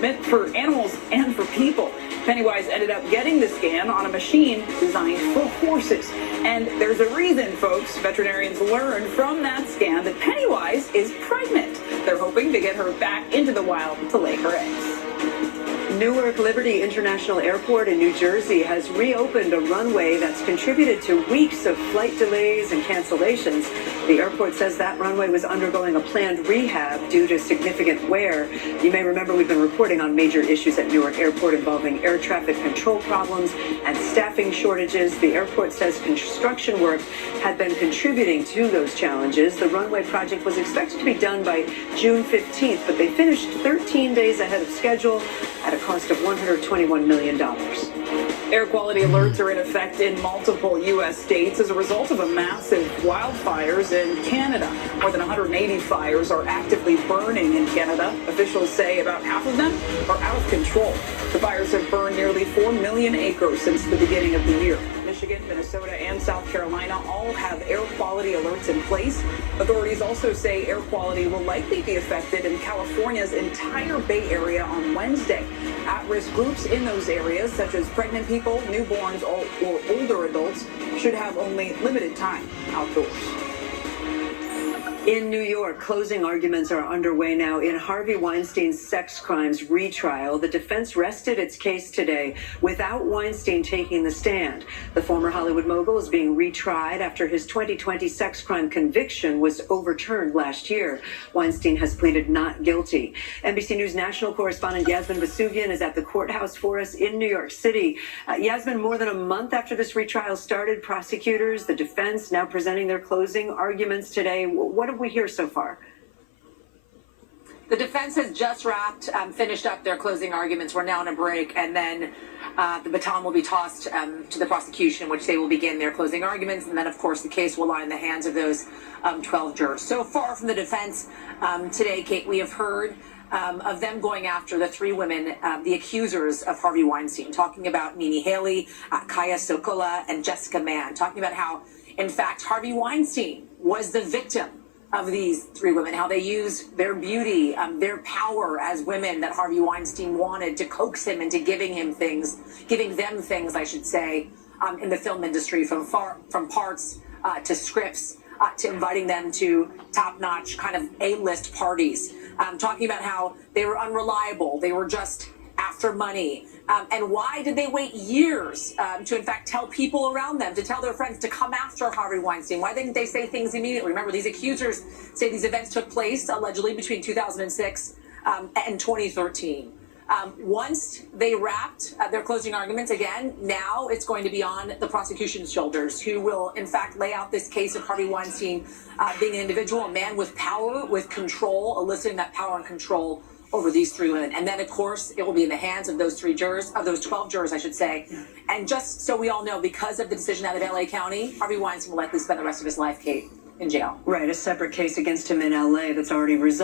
equipment for animals and for people. Pennywise ended up getting the scan on a machine designed for horses. And there's a reason, folks. Veterinarians learned from that scan that Pennywise is pregnant. They're hoping to get her back into the wild to lay her eggs. Newark Liberty International Airport in New Jersey has reopened a runway that's contributed to weeks of flight delays and cancellations. The airport says that runway was undergoing a planned rehab due to significant wear. You may remember we've been reporting on major issues at Newark Airport involving air traffic control problems and staffing shortages. The airport says construction work had been contributing to those challenges. The runway project was expected to be done by June 15th, but they finished 13 days ahead of schedule at a cost of $121 million. Air quality alerts are in effect in multiple U.S. states as a result of a massive wildfires in Canada. More than 180 fires are actively burning in Canada. Officials say about half of them are out of control. The fires have burned nearly 4 million acres since the beginning of the year. Michigan, Minnesota, and South Carolina all have air quality alerts in place. Authorities also say air quality will likely be affected in California's entire Bay Area on Wednesday. At-risk groups in those areas, such as pregnant people, newborns, or older adults, should have only limited time outdoors. In New York, closing arguments are underway now in Harvey Weinstein's sex crimes retrial. The defense rested its case today without Weinstein taking the stand. The former Hollywood mogul is being retried after his 2020 sex crime conviction was overturned last year. Weinstein has pleaded not guilty. NBC News national correspondent Yasmin Vesuvian is at the courthouse for us in New York City. Yasmin, more than a month after this retrial started, prosecutors, the defense now presenting their closing arguments today. What have we hear so far? The defense has just finished up their closing arguments. We're now on a break, and then the baton will be tossed to the prosecution, which they will begin their closing arguments, and then, of course, the case will lie in the hands of those 12 jurors. So far from the defense today, Kate, we have heard of them going after the three women, the accusers of Harvey Weinstein, talking about Mimi Haley, Kaya Sokola, and Jessica Mann, talking about how, in fact, Harvey Weinstein was the victim of these three women, how they used their beauty, their power as women that Harvey Weinstein wanted to coax him into giving them things, I should say, in the film industry, from parts to scripts to inviting them to top-notch kind of A-list parties, talking about how they were unreliable, they were just after money. And why did they wait years to, in fact, tell people around them, to tell their friends to come after Harvey Weinstein? Why didn't they say things immediately? Remember, these accusers say these events took place, allegedly, between 2006 and 2013. Once they wrapped their closing arguments, again, now it's going to be on the prosecution's shoulders, who will, in fact, lay out this case of Harvey Weinstein being an individual, a man with power, with control, eliciting that power and control over these three women. And then, of course, it will be in the hands of those 12 jurors, I should say. And just so we all know, because of the decision out of LA County, Harvey Weinstein will likely spend the rest of his life, Kate, in jail. Right, a separate case against him in LA that's already resolved.